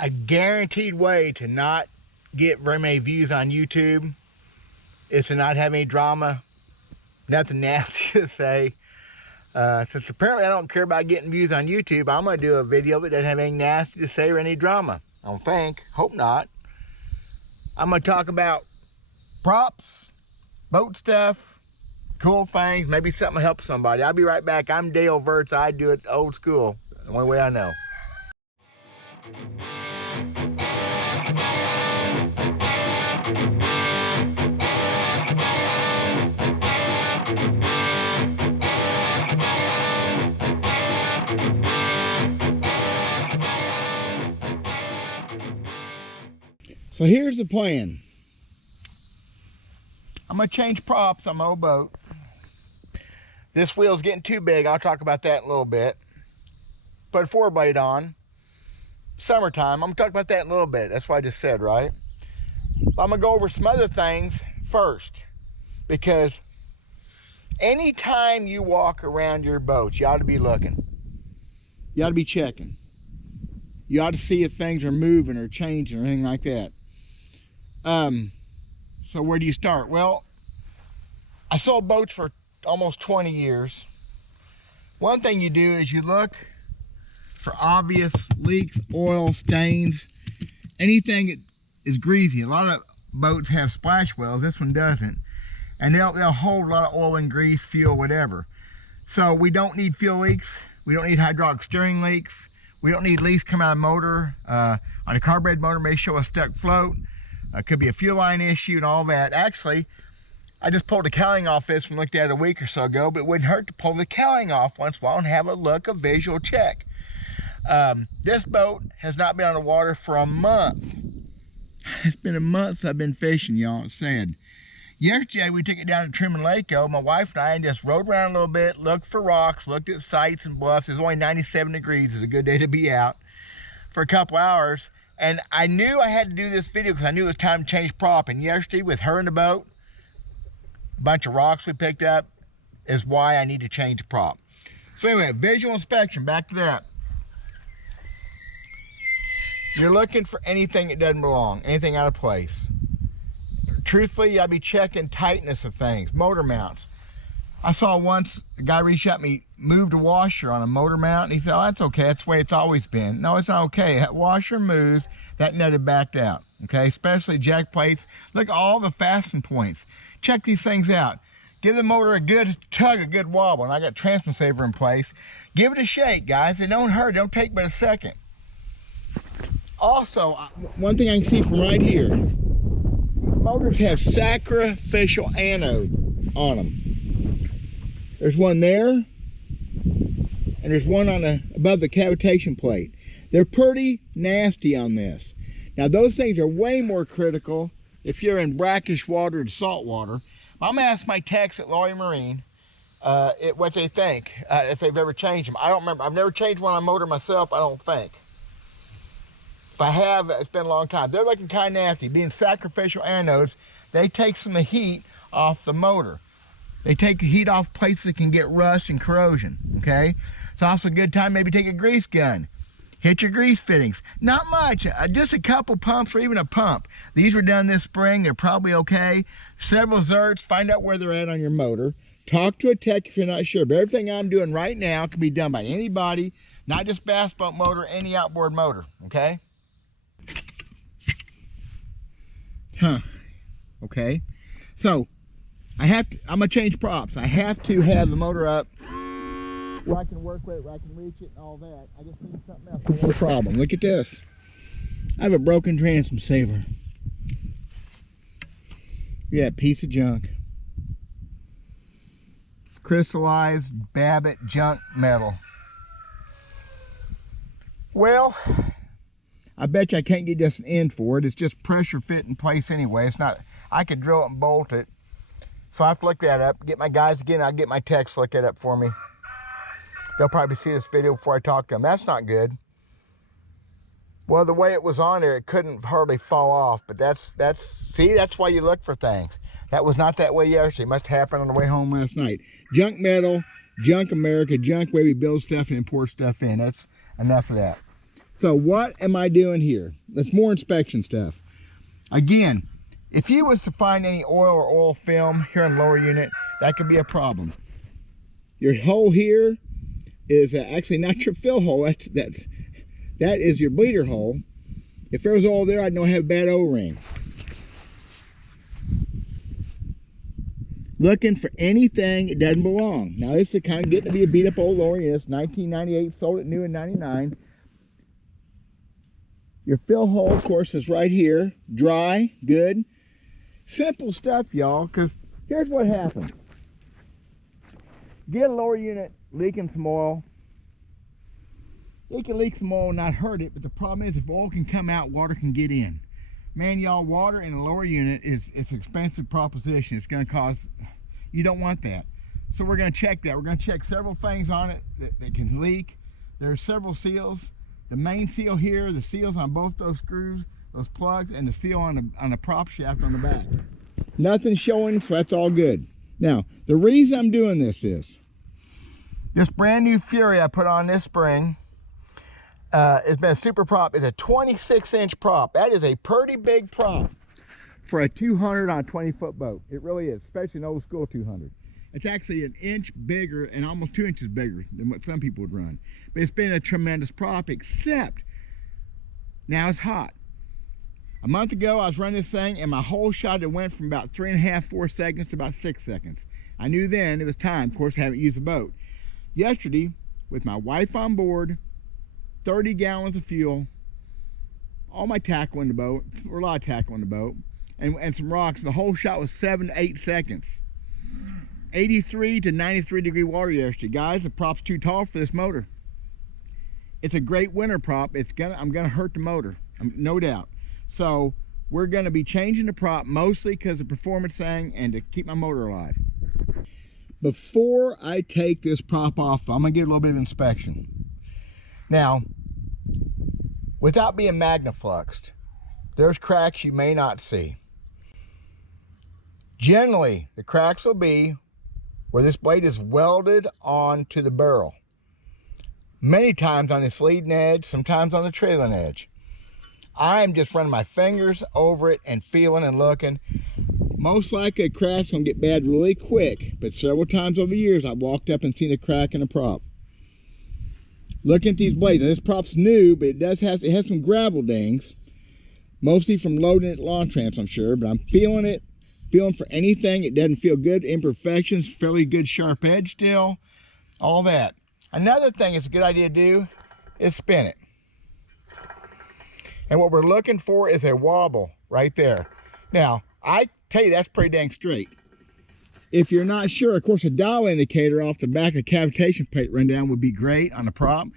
A guaranteed way to not get very many views on YouTube is to not have any drama, nothing nasty to say. Since apparently I don't care about getting views on YouTube, I'm going to do a video that doesn't have anything nasty to say or any drama. I don't think. Hope not. I'm going to talk about props, boat stuff, cool things, maybe something will help somebody. I'll be right back. I'm Dale Verts. I do it old school, the only way I know. So here's the plan. I'm going to change props on my old boat. This wheel's getting too big. I'll talk about that in a little bit. Put a 4-blade on. Summertime. I'm going to talk about that in a little bit. That's what I just said, right? I'm going to go over some other things first. Because anytime you walk around your boat, you ought to be looking. You ought to be checking. You ought to see if things are moving or changing or anything like that. So where do you start? Well, I sold boats for almost 20 years. One thing you do is you look for obvious leaks, oil, stains, anything that is greasy. A lot of boats have splash wells. This one doesn't. And they'll hold a lot of oil and grease, fuel, whatever. So we don't need fuel leaks. We don't need hydraulic steering leaks. We don't need leaks coming out of the motor. On a carbureted motor, may show a stuck float. Could be a fuel line issue and all that. Actually, I just pulled the cowling off this and looked at it a week or so ago, but it wouldn't hurt to pull the cowling off once in a while and have a look, a visual check. This boat has not been on the water for a month. It's been a month I've been fishing, y'all. It's sad. Yesterday, we took it down to Trim and Lake-O, my wife and I, and just rode around a little bit, looked for rocks, looked at sites and bluffs. It was only 97 degrees. It's a good day to be out for a couple hours. And I knew I had to do this video because I knew it was time to change prop. And yesterday, with her in the boat, a bunch of rocks we picked up, is why I need to change the prop. So anyway, visual inspection, back to that. You're looking for anything that doesn't belong, anything out of place. Truthfully, I'd be checking tightness of things, motor mounts. I saw once a guy reached out to me, moved a washer on a motor mount, and he said, oh, that's okay, that's the way it's always been. No, it's not okay. That washer moves, that nut had backed out, okay? Especially jack plates. Look at all the fasten points. Check these things out. Give the motor a good tug, a good wobble, and I got transom saver in place. Give it a shake, guys. It don't hurt, it don't take but a second. Also, one thing I can see from right here, motors have sacrificial anodes on them. There's one there, and there's one on above the cavitation plate. They're pretty nasty on this. Now those things are way more critical if you're in brackish water and salt water. I'm gonna ask my techs at Lawry Marine what they think, if they've ever changed them. I don't remember. I've never changed one on a motor myself, I don't think. If I have, it's been a long time. They're looking kind of nasty. Being sacrificial anodes, they take some of the heat off the motor. They take the heat off places that can get rust and corrosion, okay? It's also a good time maybe take a grease gun. Hit your grease fittings. Not much, just a couple pumps or even a pump. These were done this spring, they're probably okay. Several zerts, find out where they're at on your motor. Talk to a tech if you're not sure, but everything I'm doing right now can be done by anybody, not just bass boat motor, any outboard motor, okay? Okay, so I'm gonna change props. I have to have the motor up where I can work with it, where I can reach it and all that. I just need something else. No problem. Look at this. I have a broken transom saver. Yeah, piece of junk. Crystallized Babbitt junk metal. Well, I bet you I can't get just an end for it. It's just pressure fit in place anyway. It's not, I could drill it and bolt it. So I have to look that up. Get my guys again. I'll get my techs to look that up for me. They'll probably see this video before I talk to them. That's not good. Well, the way it was on there, it couldn't hardly fall off. But see, that's why you look for things. That was not that way yesterday. It must have happened on the way home last night. Junk metal, junk America, junk way we build stuff and import stuff in. That's enough of that. So what am I doing here? That's more inspection stuff. Again, if you was to find any oil or oil film here in the lower unit, that could be a problem. Your hole here is actually not your fill hole. That is your bleeder hole. If there was oil there, I'd know I have a bad O-ring. Looking for anything it doesn't belong. Now this is kind of getting to be a beat up old lower unit. It's 1998, sold it new in 99. Your fill hole, of course, is right here. Dry, good. Simple stuff, y'all, because here's what happens. Get a lower unit leaking some oil. It can leak some oil and not hurt it, but the problem is if oil can come out, water can get in. Man, y'all, water in a lower unit it's an expensive proposition. It's going to cause, you don't want that. So we're going to check that. We're going to check several things on it that can leak. There are several seals. The main seal here, the seals on both those screws, those plugs, and the seal on the prop shaft on the back. Nothing showing, so that's all good. Now, the reason I'm doing this is, this brand new Fury I put on this spring, it's been a super prop. It's a 26-inch prop. That is a pretty big prop for a 200 on a 20-foot boat. It really is, especially an old school 200. It's actually an inch bigger and almost 2 inches bigger than what some people would run. But it's been a tremendous prop, except now it's hot. A month ago, I was running this thing, and my whole shot, it went from about 3.5, 4 seconds to about 6 seconds. I knew then it was time. Of course, I haven't used the boat. Yesterday, with my wife on board, 30 gallons of fuel, all my tackle in the boat, or a lot of tackle in the boat, and some rocks, the whole shot was 7 to 8 seconds. 83 to 93 degree water yesterday. Guys, the prop's too tall for this motor. It's a great winter prop. I'm gonna hurt the motor, no doubt. So we're gonna be changing the prop mostly because of performance thing and to keep my motor alive. Before I take this prop off, I'm gonna get a little bit of inspection. Now, without being magnafluxed, there's cracks you may not see. Generally, the cracks will be where this blade is welded onto the barrel. Many times on this leading edge, sometimes on the trailing edge. I'm just running my fingers over it and feeling and looking. Most likely a crack's gonna get bad really quick, but several times over the years I've walked up and seen a crack in a prop. Looking at these blades, now this prop's new, but it has some gravel dings, mostly from loading it lawn tramps, I'm sure, but I'm feeling it. Feeling for anything it doesn't feel good, imperfections, fairly good sharp edge still, all that. Another thing it's a good idea to do is spin it. And what we're looking for is a wobble right there. Now, I tell you that's pretty dang straight. If you're not sure, of course, a dial indicator off the back of the cavitation plate rundown would be great on the prop.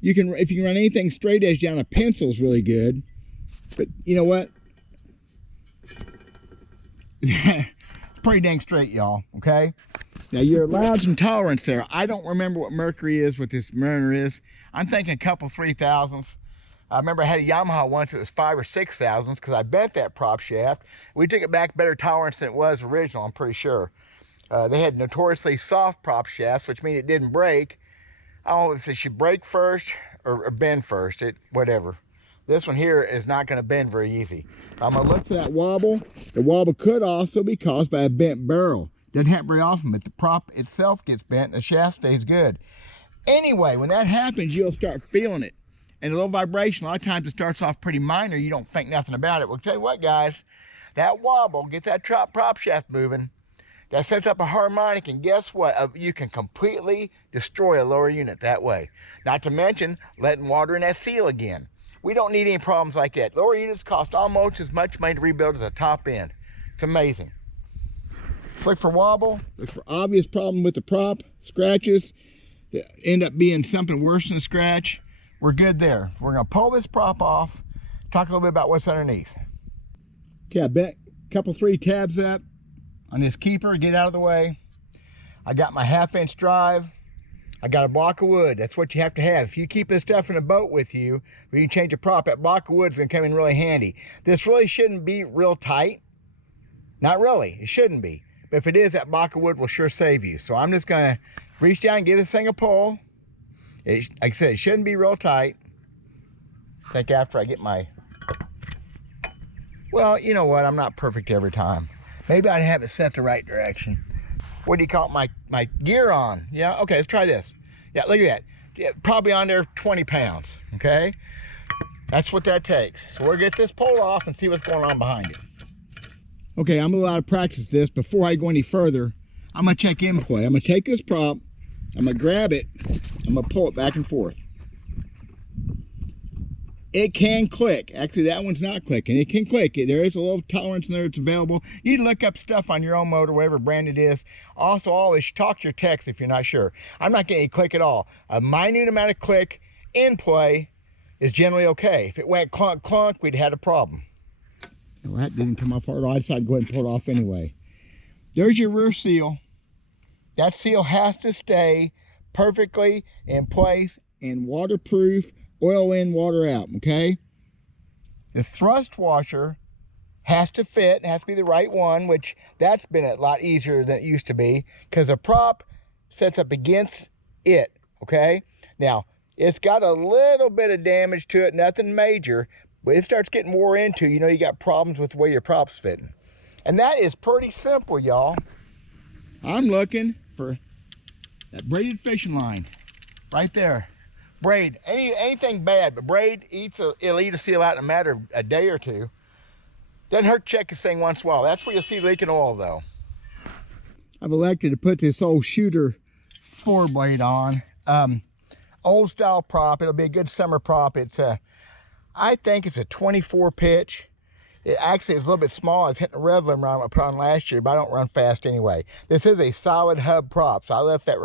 If you can run anything straight edge down, a pencil is really good. But you know what? It's pretty dang straight, y'all, okay? Now, you're allowed some tolerance there. I don't remember what mercury is, what this Mariner is. I'm thinking a couple 3,000ths. I remember I had a Yamaha once, it was 5 or 6 thousandths because I bent that prop shaft. We took it back better tolerance than it was original, I'm pretty sure. They had notoriously soft prop shafts, which means it didn't break. I don't know if it should break first or bend first, whatever. This one here is not going to bend very easy. I'm going to look for that wobble. The wobble could also be caused by a bent barrel. Doesn't happen very often, but the prop itself gets bent and the shaft stays good. Anyway, when that happens, you'll start feeling it. And a little vibration, a lot of times it starts off pretty minor. You don't think nothing about it. Well, tell you what, guys, that wobble, get that prop shaft moving. That sets up a harmonic, and guess what? You can completely destroy a lower unit that way. Not to mention letting water in that seal again. We don't need any problems like that. Lower units cost almost as much money to rebuild as the top end. It's amazing. Let's look for wobble. Look for obvious problem with the prop. Scratches that end up being something worse than a scratch. We're good there. We're going to pull this prop off. Talk a little bit about what's underneath. Okay, I bet a couple 3 tabs up on this keeper. Get out of the way. I got my 1/2-inch drive. I got a block of wood. That's what you have to have. If you keep this stuff in a boat with you, or you can change a prop, that block of wood's gonna come in really handy. This really shouldn't be real tight. Not really, it shouldn't be. But if it is, that block of wood will sure save you. So I'm just gonna reach down and give this thing a pull. Like I said, it shouldn't be real tight. think after I get my, well, you know what, I'm not perfect every time. Maybe I'd have it set the right direction. What do you call it, my gear on? Yeah, okay, let's try this. Yeah, look at that. Yeah, probably on there 20 pounds, okay? That's what that takes. So we'll get this pole off and see what's going on behind it. Okay, I'm gonna allow to practice this. Before I go any further, I'm gonna check in play. I'm gonna take this prop, I'm gonna grab it, I'm gonna pull it back and forth. It can click. Actually, that one's not clicking. It can click. There is a little tolerance in there that's available. You can look up stuff on your own motor, whatever brand it is. Also, always talk to your techs if you're not sure. I'm not getting any click at all. A minute amount of click in play is generally okay. If it went clunk, clunk, we'd had a problem. Well, that didn't come off hard. I decided to go ahead and pull it off anyway. There's your rear seal. That seal has to stay perfectly in place and waterproof. Oil in, water out, okay? This thrust washer has to fit, it has to be the right one, which that's been a lot easier than it used to be because a prop sets up against it, okay? Now, it's got a little bit of damage to it, nothing major, but it starts getting wore into, you know you got problems with the way your prop's fitting. And that is pretty simple, y'all. I'm looking for that braided fishing line right there. Braid, anything bad, but braid it'll eat a seal out in a matter of a day or two. Doesn't hurt to check this thing once in a while. That's where you'll see leaking oil though. I've elected to put this old shooter 4-blade on. Old style prop, it'll be a good summer prop. I think it's a 24 pitch. It actually is a little bit small. I was hitting a Revlin run I put on last year, but I don't run fast anyway. This is a solid hub prop, so I left that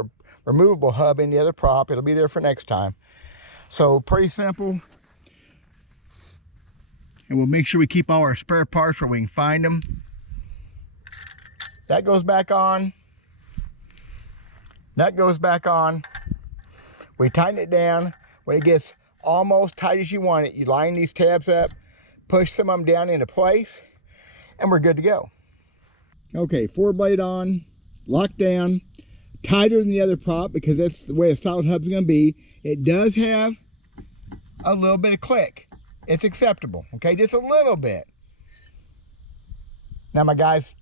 removable hub in the other prop. It'll be there for next time. So pretty simple. And we'll make sure we keep all our spare parts where we can find them. That goes back on. That goes back on. We tighten it down. When it gets almost tight as you want it, you line these tabs up, push some of them down into place, and we're good to go. Okay, 4-blade on, locked down, tighter than the other prop because that's the way a solid hub's gonna be. It does have a little bit of click. It's acceptable, okay? Just a little bit. Now my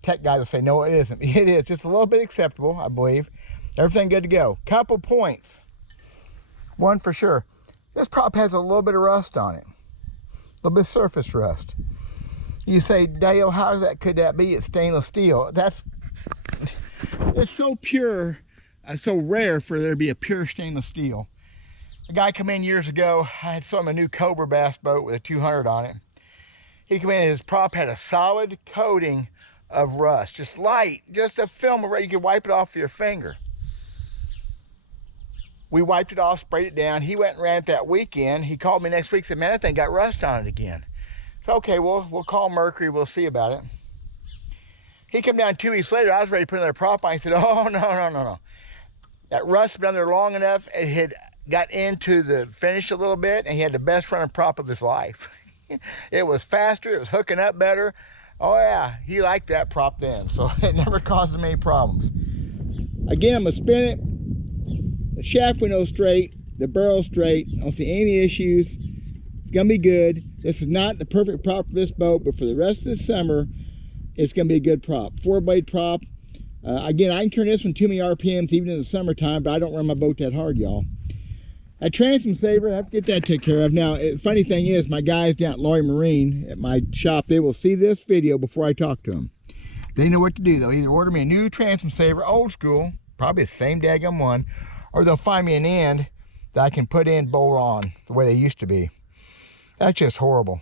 tech guys will say, no, it isn't. It is just a little bit acceptable, I believe. Everything good to go. Couple points. One for sure. This prop has a little bit of rust on it. A little bit of surface rust. You say, Dale, could that be? It's stainless steel. It's so pure, so rare for there to be a pure stainless steel. A guy come in years ago, I had sold him a new Cobra bass boat with a 200 on it. He came in, his prop had a solid coating of rust, just light, just a film where you could wipe it off with your finger. We wiped it off, sprayed it down. He went and ran it that weekend. He called me next week and said, man, that thing got rust on it again. So, okay, we'll call Mercury, we'll see about it. He came down 2 weeks later, I was ready to put another prop on. He said, oh, no. That rust had been there long enough, it had got into the finish a little bit, and he had the best running prop of his life. It was faster, it was hooking up better. Oh yeah, he liked that prop then, so it never caused him any problems. Again, I'm gonna spin it. The shaft we know straight, the barrel straight. I don't see any issues. It's gonna be good. This is not the perfect prop for this boat, but for the rest of the summer, it's gonna be a good prop. 4-blade prop. Again, I can turn this one too many RPMs even in the summertime, but I don't run my boat that hard, y'all. A transom saver, I have to get that taken care of. Now, funny thing is, my guys down at Lloyd Marine at my shop, they will see this video before I talk to them. They know what to do. They'll either order me a new transom saver, old school, probably the same daggum one, or they'll find me an end that I can put in, bolt on, the way they used to be. That's just horrible.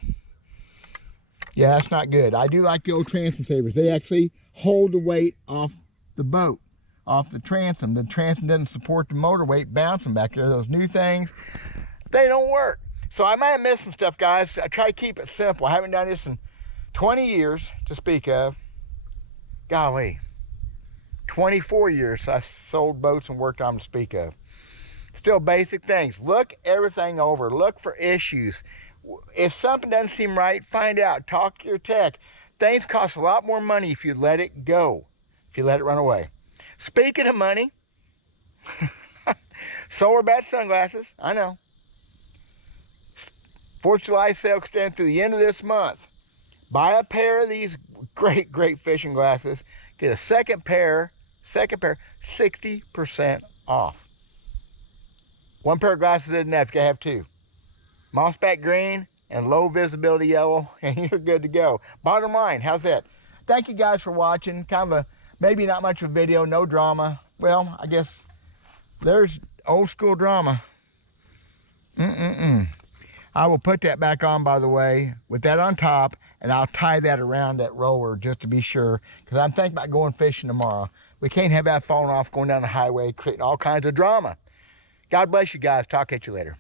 Yeah, that's not good. I do like the old transom savers. They actually hold the weight off the boat, off the transom. The transom doesn't support the motor weight bouncing back there. Those new things, they don't work. So I might have missed some stuff, guys. I try to keep it simple. I haven't done this in 20 years to speak of. Golly, 24 years I sold boats and worked on them to speak of. Still basic things. Look everything over. Look for issues. If something doesn't seem right, find out. Talk to your tech. Things cost a lot more money if you let it go, if you let it run away. Speaking of money, so are bad sunglasses, I know. 4th of July sale extends through the end of this month. Buy a pair of these great fishing glasses. Get a second pair, 60% off. One pair of glasses isn't enough, you gotta have two. Mossback green and low visibility yellow, and you're good to go. Bottom line, how's that? Thank you guys for watching. Kind of a, maybe not much of a video, no drama. Well, I guess there's old school drama. I will put that back on, by the way, with that on top, and I'll tie that around that roller just to be sure, because I'm thinking about going fishing tomorrow. We can't have that falling off going down the highway, creating all kinds of drama. God bless you guys. Talk at you later.